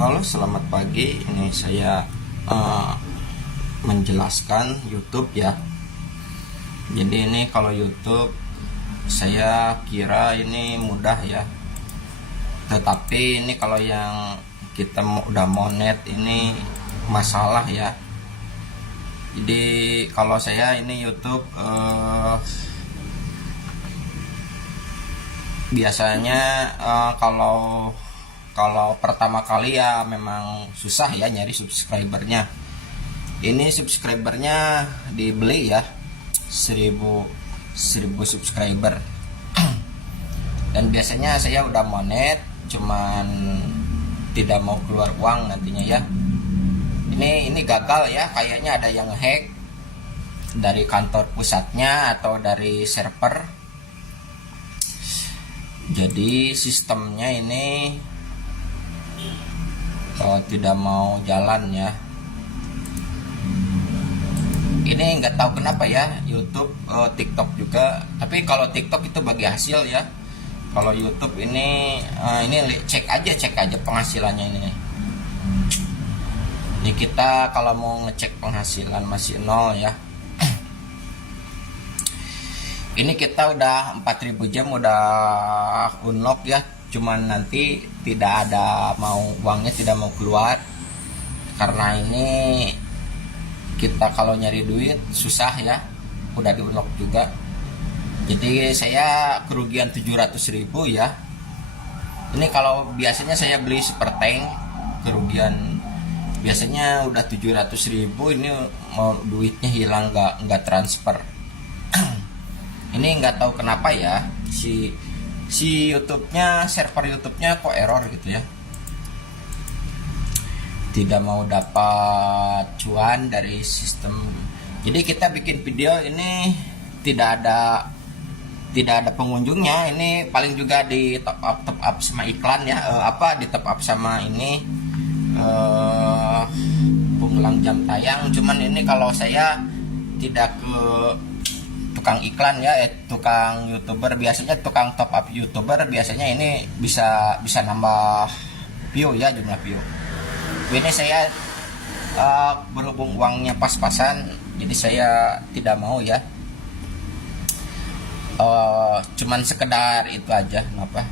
Halo, selamat pagi. Ini saya menjelaskan YouTube ya. Jadi ini kalau YouTube saya kira ini mudah ya. Tetapi ini kalau yang kita udah monet ini masalah ya. Jadi kalau saya ini YouTube biasanya kalau pertama kali ya memang susah ya nyari subscribernya. Ini subscribernya dibeli ya 1000 subscriber. Dan biasanya saya udah monet, cuman tidak mau keluar uang nantinya ya. Ini gagal ya, kayaknya ada yang hack dari kantor pusatnya atau dari server. Jadi sistemnya ini tidak mau jalan ya. Ini nggak tahu kenapa ya YouTube, TikTok juga. Tapi kalau TikTok itu bagi hasil ya. Kalau YouTube ini cek aja penghasilannya ini. Ini kita kalau mau ngecek penghasilan masih nol ya. Ini kita udah 4000 jam udah unlock ya. Cuman nanti tidak ada uangnya tidak mau keluar karena ini kita kalau nyari duit susah ya, udah di unlock juga. Jadi saya kerugian 700.000 ya. Ini kalau biasanya saya beli super tank kerugian biasanya udah 700.000, ini mau duitnya hilang nggak transfer. Ini nggak tahu kenapa ya si YouTube-nya, server YouTube-nya kok error gitu ya. Tidak mau dapat cuan dari sistem. Jadi kita bikin video ini tidak ada pengunjungnya. Ini paling juga di top up sama iklan ya. Di top up sama ini pengulang jam tayang. Cuman ini kalau saya tidak ke tukang iklan ya, tukang YouTuber, biasanya tukang top up YouTuber biasanya ini bisa nambah view ya, jumlah view. Ini saya berhubung uangnya pas-pasan, jadi saya tidak mau ya. Cuman sekedar itu aja, kenapa?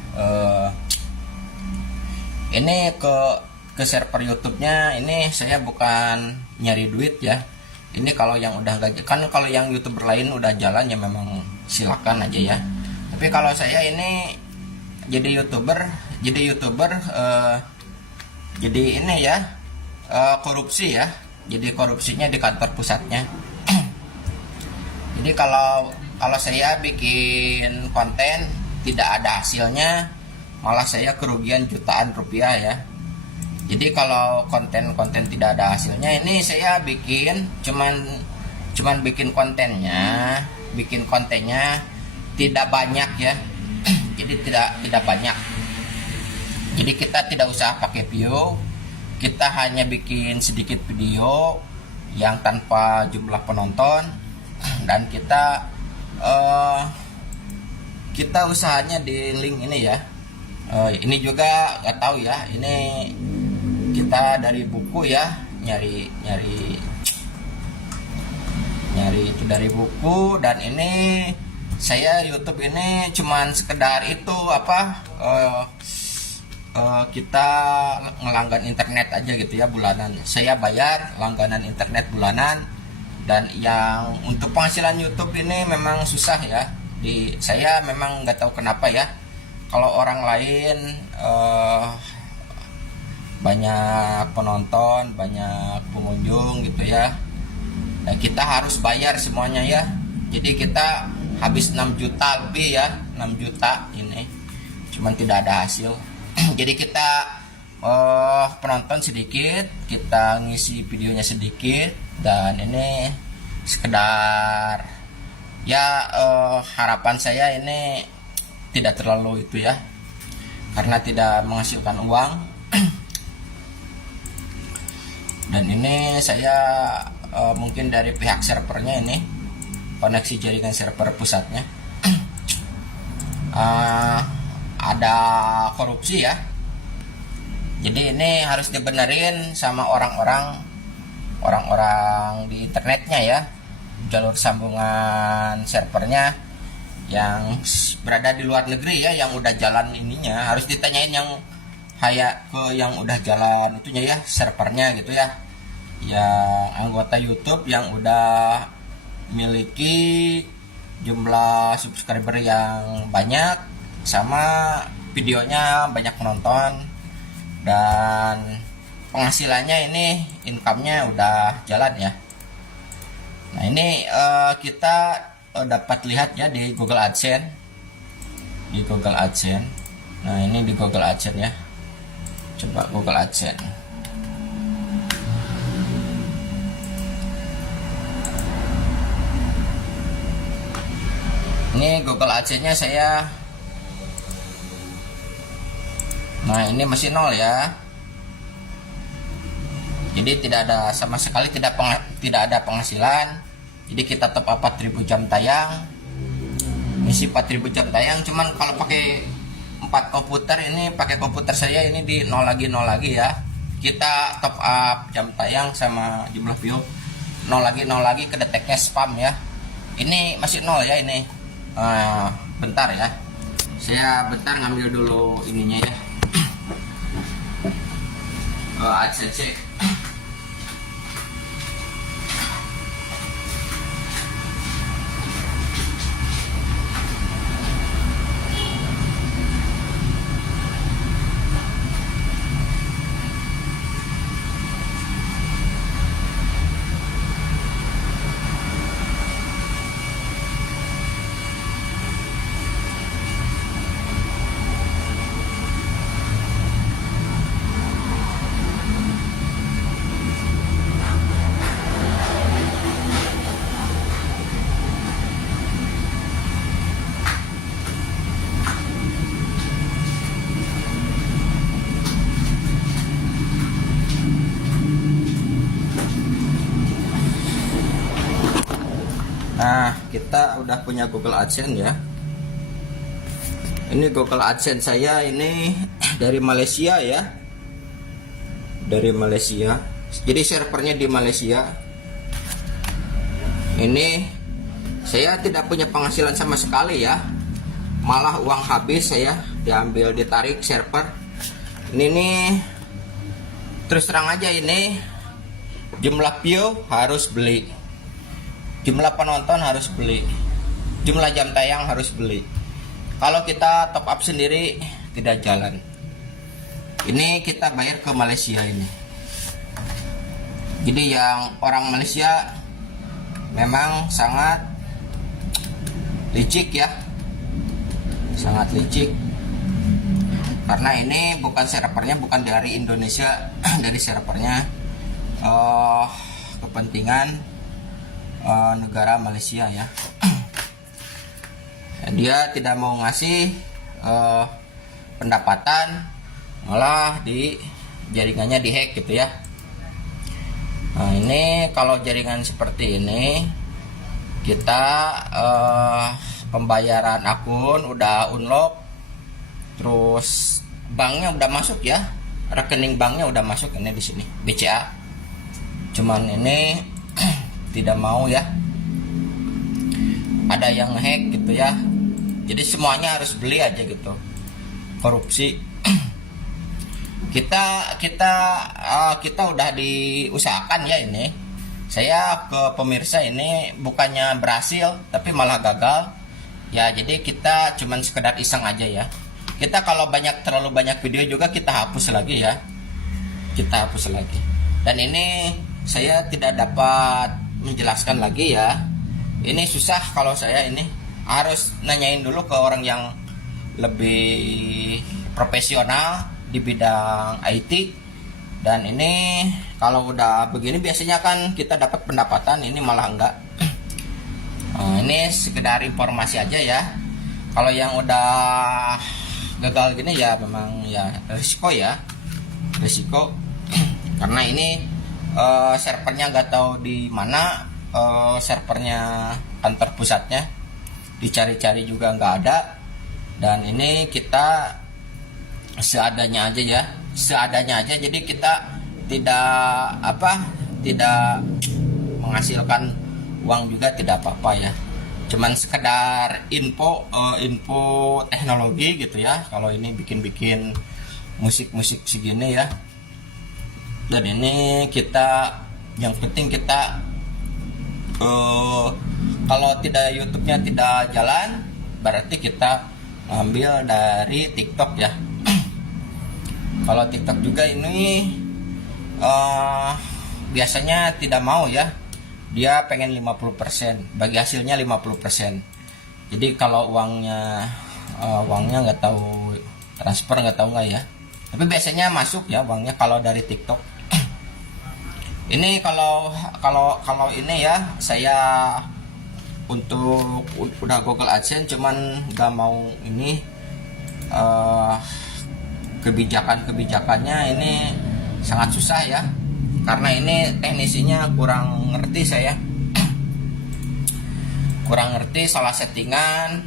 Ini ke server YouTube-nya ini saya bukan nyari duit ya. Ini kalau yang udah gak, kan kalau yang YouTuber lain udah jalan ya memang silakan aja ya. Tapi kalau saya ini jadi YouTuber jadi ini ya, korupsi ya. Jadi korupsinya di kantor pusatnya. Jadi kalau saya bikin konten tidak ada hasilnya, malah saya kerugian jutaan rupiah ya. Jadi kalau konten tidak ada hasilnya, ini saya cuman bikin kontennya tidak banyak ya. Jadi tidak banyak. Jadi kita tidak usah pakai view, kita hanya bikin sedikit video yang tanpa jumlah penonton, dan kita usahanya di link ini ya. Ini juga nggak tahu ya, ini kita dari buku ya, nyari itu dari buku. Dan ini saya YouTube ini cuman sekedar itu kita ngelanggan internet aja gitu ya, bulanan. Saya bayar langganan internet bulanan. Dan yang untuk penghasilan YouTube ini memang susah ya. Saya memang nggak tahu kenapa ya, kalau orang lain banyak penonton, banyak pengunjung gitu ya, kita harus bayar semuanya ya. Jadi kita habis 6 juta lebih ya, 6 juta ini cuman tidak ada hasil. Jadi kita penonton sedikit, kita ngisi videonya sedikit, dan ini sekedar ya, harapan saya ini tidak terlalu itu ya, karena tidak menghasilkan uang. Dan ini saya mungkin dari pihak servernya, ini koneksi jaringan server pusatnya ada korupsi ya. Jadi ini harus dibenerin sama orang-orang di internetnya ya, jalur sambungan servernya yang berada di luar negeri ya, yang udah jalan ininya harus ditanyain yang kayak ke yang udah jalan itunya ya, servernya gitu ya, yang anggota YouTube yang udah miliki jumlah subscriber yang banyak sama videonya banyak menonton dan penghasilannya ini, income-nya udah jalan ya. Nah ini kita dapat lihat ya di Google AdSense, nah ini di Google AdSense ya, coba Google AdSense. Ini Google AdSense-nya saya, nah ini masih nol ya, jadi tidak ada sama sekali, tidak ada penghasilan. Jadi kita top up 4000 jam tayang, misi 4000 jam tayang. Cuman kalau pakai 4 komputer, ini pakai komputer saya ini di nol lagi ya. Kita top up jam tayang sama jumlah view nol lagi, kedeteknya spam ya. Ini masih nol ya ini. Bentar ya, saya bentar ngambil dulu ininya ya. AdSense. Nah, kita udah punya Google AdSense ya. Ini Google AdSense saya ini dari Malaysia ya. Dari Malaysia. Jadi servernya di Malaysia. Ini saya tidak punya penghasilan sama sekali ya. Malah uang habis saya diambil, ditarik server. Ini nih terus terang aja, ini jumlah view harus beli, jumlah penonton harus beli, jumlah jam tayang harus beli. Kalau kita top up sendiri tidak jalan. Ini kita bayar ke Malaysia ini. Jadi yang orang Malaysia memang sangat licik ya, sangat licik. Karena ini bukan servernya, bukan dari Indonesia, dari servernya kepentingan negara Malaysia ya. Dia tidak mau ngasih pendapatan, malah di jaringannya dihack gitu ya. Nah ini kalau jaringan seperti ini, kita pembayaran akun udah unlock, terus banknya udah masuk ya, rekening banknya udah masuk ini di sini BCA. Cuman ini tidak mau ya, ada yang hack gitu ya. Jadi semuanya harus beli aja gitu, korupsi. kita udah diusahakan ya ini. Saya ke pemirsa ini bukannya berhasil tapi malah gagal ya. Jadi kita cuman sekedar iseng aja ya. Kita kalau terlalu banyak video juga kita hapus lagi ya, kita hapus lagi. Dan ini saya tidak dapat menjelaskan lagi ya. Ini susah kalau saya ini harus nanyain dulu ke orang yang lebih profesional di bidang IT. Dan ini kalau udah begini biasanya kan kita dapat pendapatan, ini malah enggak. Ini sekedar informasi aja ya. Kalau yang udah gagal gini ya memang ya risiko ya, risiko. Karena ini servernya nggak tahu di mana, servernya kantor pusatnya, dicari-cari juga nggak ada. Dan ini kita seadanya aja ya, seadanya aja, jadi kita tidak menghasilkan uang juga, tidak apa-apa ya, cuman sekedar info teknologi gitu ya. Kalau ini bikin musik segini ya, dan ini kita yang penting kita kalau tidak YouTube-nya tidak jalan, berarti kita ambil dari TikTok ya. Kalau TikTok juga ini biasanya tidak mau ya, dia pengen 50%, bagi hasilnya 50%. Jadi kalau uangnya nggak tahu transfer, nggak tahu nggak ya, tapi biasanya masuk ya uangnya kalau dari TikTok. Ini kalau ini ya, saya untuk udah Google AdSense, cuman nggak mau ini kebijakannya ini sangat susah ya, karena ini teknisinya kurang ngerti saya. Kurang ngerti, salah settingan,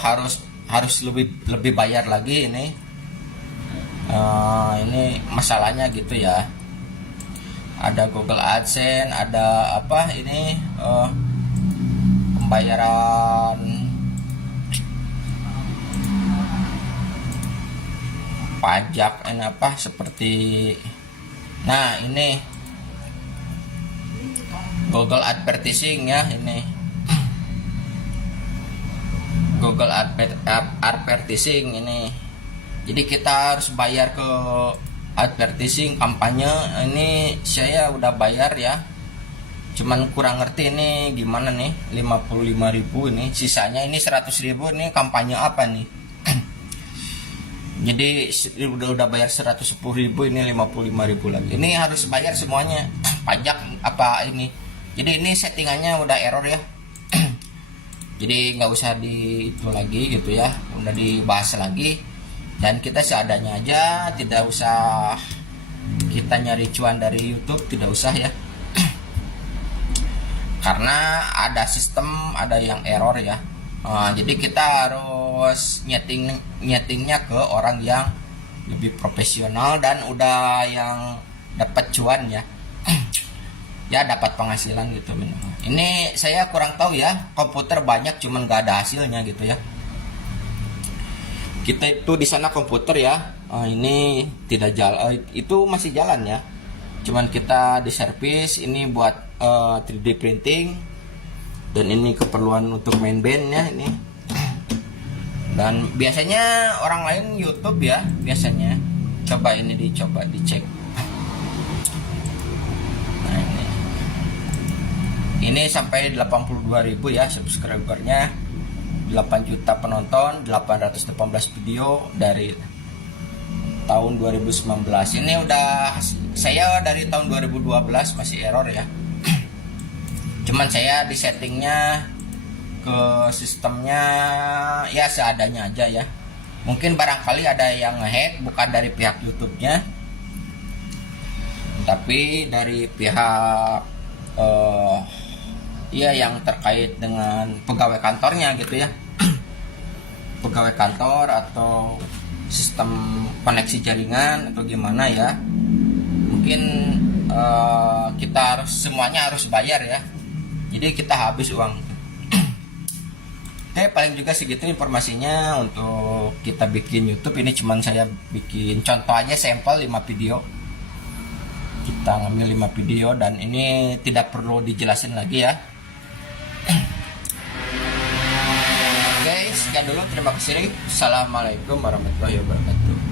harus lebih bayar lagi ini. Ini masalahnya gitu ya. Ada Google AdSense, ada apa ini pembayaran pajak ini apa seperti, nah ini Google Advertising ya, ini Google Advertising ini. Jadi kita harus bayar ke advertising kampanye. Ini saya udah bayar ya, cuman kurang ngerti ini gimana nih. 55.000 ini, sisanya ini 100.000 ini kampanye apa nih. Jadi udah bayar 110.000, ini 55.000 lagi. Ini harus bayar semuanya pajak apa ini. Jadi ini settingannya udah error ya. Jadi nggak usah itu lagi gitu ya, udah dibahas lagi. Dan kita seadanya aja, tidak usah kita nyari cuan dari YouTube, tidak usah ya. Karena ada sistem, ada yang error ya. Jadi kita harus nyetingnya ke orang yang lebih profesional dan udah yang dapat cuan ya. Ya dapat penghasilan gitu. Ini saya kurang tahu ya, komputer banyak cuman gak ada hasilnya gitu ya. Kita itu di sana komputer ya, ini tidak jalan, itu masih jalan ya. Cuman kita di servis ini buat 3D printing, dan ini keperluan untuk main band ya ini. Dan biasanya orang lain YouTube ya, biasanya. Coba ini dicek. Nah ini sampai 82.000 ya subscribernya. 8 juta penonton, 818 video dari tahun 2019. Ini udah saya dari tahun 2012 masih error ya. Cuman saya di settingnya ke sistemnya ya seadanya aja ya. Mungkin barangkali ada yang ngehack, bukan dari pihak YouTube-nya, tapi dari pihak ya yang terkait dengan pegawai kantornya gitu ya. Pegawai kantor atau sistem koneksi jaringan atau gimana ya. Mungkin kita semuanya harus bayar ya. Jadi kita habis uang. Oke, paling juga segitu informasinya untuk kita bikin YouTube. Ini cuman saya bikin contoh aja, sampel 5 video. Kita ngambil 5 video dan ini tidak perlu dijelasin lagi ya. Sekian dulu, terima kasih. Assalamualaikum warahmatullahi wabarakatuh.